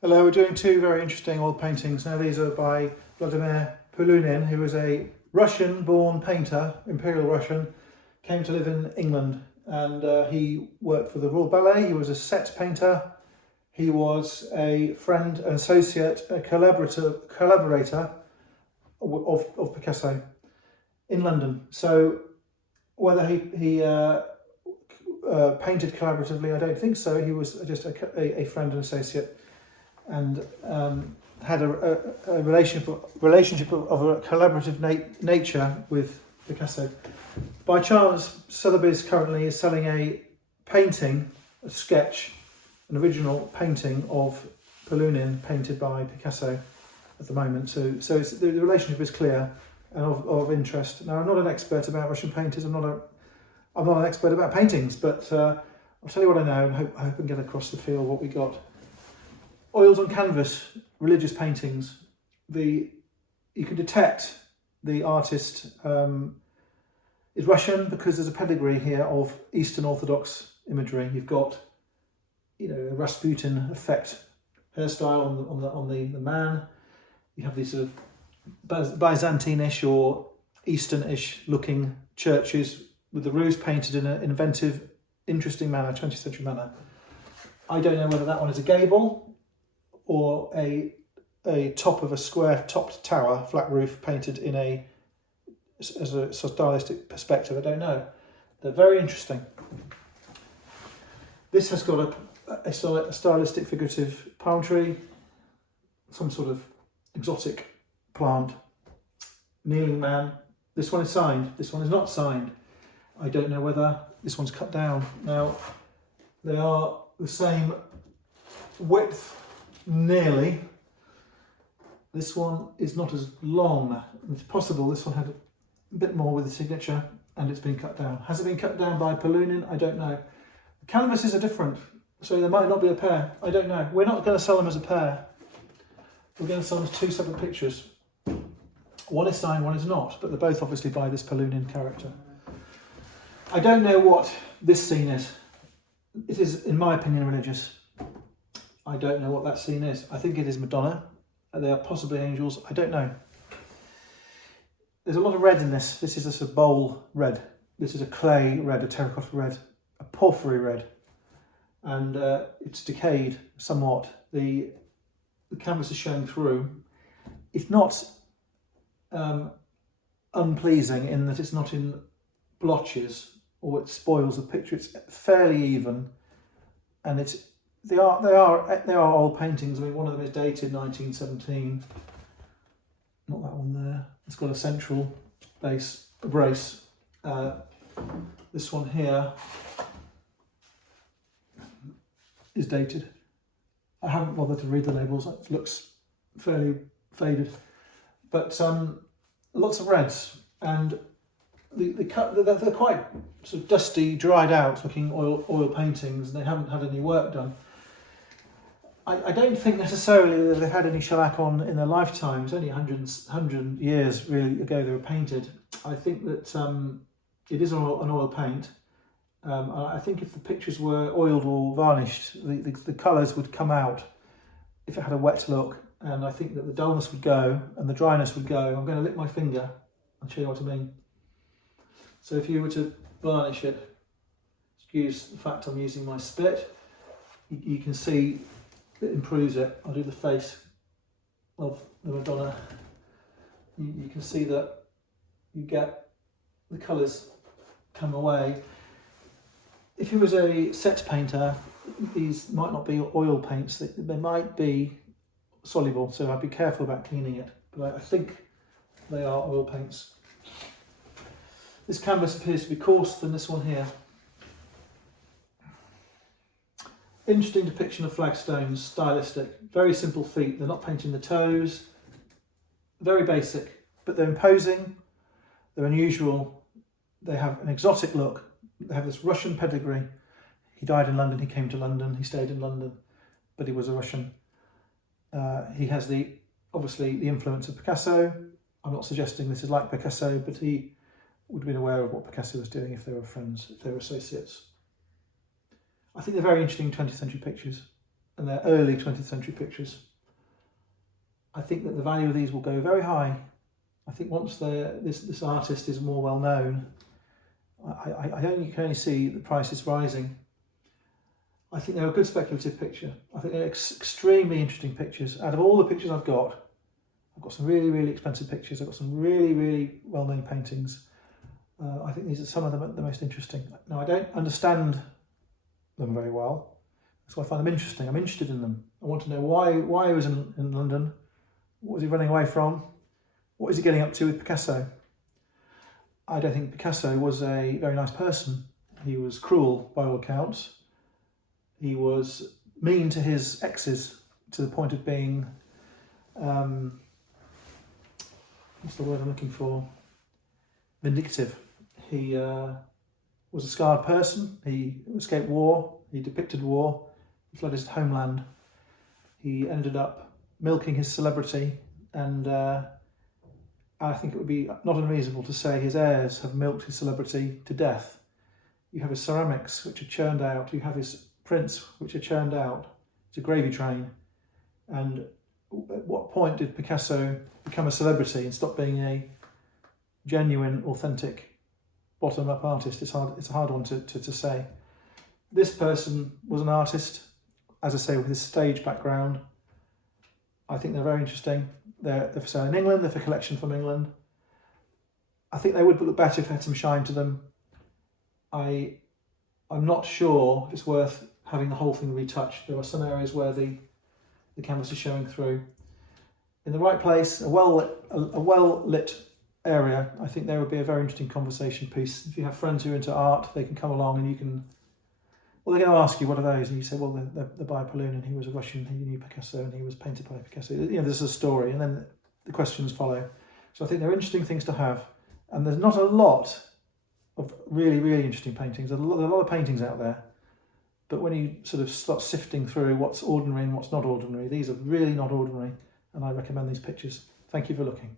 Hello, we're doing two very interesting oil paintings. Now these are by Vladimir Polunin, who was a Russian-born painter, Imperial Russian, came to live in England, and he worked for the Royal Ballet. He was a set painter. He was a friend, an associate, a collaborator of Picasso in London. So whether he painted collaboratively, I don't think so. He was just a friend and associate, and had a relationship of a collaborative nature with Picasso. By chance, Sothebys currently is selling a painting, a sketch, an original painting of Polunin painted by Picasso at the moment. So the relationship is clear and of interest. Now, I'm not an expert about Russian painters. I'm not an expert about paintings, but I'll tell you what I know and hope I can get across the feel of what we got. Oils on canvas, religious paintings. You can detect the artist is Russian because there's a pedigree here of Eastern Orthodox imagery. You've got, a Rasputin effect hairstyle on the man. You have these sort of Byzantine-ish or Eastern-ish looking churches with the roofs painted in an inventive, interesting manner, 20th century manner. I don't know whether that one is a gable or a top of a square topped tower, flat roof, painted as a stylistic perspective. I don't know. They're very interesting. This has got a stylistic figurative palm tree, some sort of exotic plant, kneeling man. This one is signed. This one is not signed. I don't know whether this one's cut down. Now, they are the same width, nearly. This one is not as long. It's possible this one had a bit more with the signature and it's been cut down. Has it been cut down by Polunin? I don't know. The canvases are different, so there might not be a pair. I don't know. We're not going to sell them as a pair. We're going to sell them as two separate pictures. One is signed, one is not, but they're both obviously by this Polunin character. I don't know what this scene is. It is, in my opinion, religious. I don't know what that scene is. I think it is Madonna. They are possibly angels. I don't know. There's a lot of red in this. This is a sort of bowl red. This is a clay red, a terracotta red, a porphyry red. And it's decayed somewhat. The canvas is showing through. It's not unpleasing in that it's not in blotches or it spoils the picture. It's fairly even, and they are old paintings. I mean, one of them is dated 1917. Not that one there. It's got a central brace. This one here is dated. I haven't bothered to read the labels. It looks fairly faded, but lots of reds, and they're quite sort of dusty, dried out looking oil paintings, and they haven't had any work done. I don't think necessarily that they've had any shellac on in their lifetimes. Only 100 years really ago they were painted. I think that it is an oil paint. I think if the pictures were oiled or varnished, the colours would come out if it had a wet look, and I think that the dullness would go and the dryness would go. I'm going to lick my finger and show you what I mean. So if you were to varnish it, excuse the fact I'm using my spit, you can see it improves it. I'll do the face of the Madonna. You can see that you get the colours come away. If he was a set painter, these might not be oil paints. They might be soluble, so I'd be careful about cleaning it. But I think they are oil paints. This canvas appears to be coarser than this one here. Interesting depiction of flagstones, stylistic, very simple feet. They're not painting the toes, very basic, but they're imposing, they're unusual, they have an exotic look, they have this Russian pedigree. He died in London, he came to London, he stayed in London, but he was a Russian. He has obviously the influence of Picasso. I'm not suggesting this is like Picasso, but he would have been aware of what Picasso was doing if they were friends, if they were associates. I think they're very interesting 20th century pictures. and they're early 20th century pictures. I think that the value of these will go very high. I think once this artist is more well known, I can only see the prices rising. I think they're a good speculative picture. I think they're extremely interesting pictures. Out of all the pictures I've got some really, really expensive pictures. I've got some really, really well-known paintings. I think these are some of them the most interesting. Now, I don't understand them very well, so I find them interesting. I'm interested in them. I want to know why he was in London. What was he running away from? What is he getting up to with Picasso? I don't think Picasso was a very nice person. He was cruel by all accounts. He was mean to his exes to the point of being, what's the word I'm looking for? Vindictive. He was a scarred person. He escaped war. He depicted war. He fled his homeland. He ended up milking his celebrity, and I think it would be not unreasonable to say his heirs have milked his celebrity to death. You have his ceramics, which are churned out. You have his prints, which are churned out. It's a gravy train. And at what point did Picasso become a celebrity and stop being a genuine, authentic, bottom-up artist? It's a hard one to say. This person was an artist, as I say, with his stage background. I think they're very interesting. They're for sale in England. They're for collection from England. I think they would look better if they had some shine to them. I'm not sure if it's worth having the whole thing retouched. There are some areas where the canvas is showing through. In the right place, a well-lit area, I think there would be a very interesting conversation piece. If you have friends who are into art, they can come along and you can, well, they're going to ask you, what are those? And you say, well, they're by Polunin. He was a Russian, he knew Picasso, and he was painted by Picasso. You know, there's a story, and then the questions follow. So I think they're interesting things to have. And there's not a lot of really, really interesting paintings. There are a lot of paintings out there. But when you sort of start sifting through what's ordinary and what's not ordinary, these are really not ordinary. And I recommend these pictures. Thank you for looking.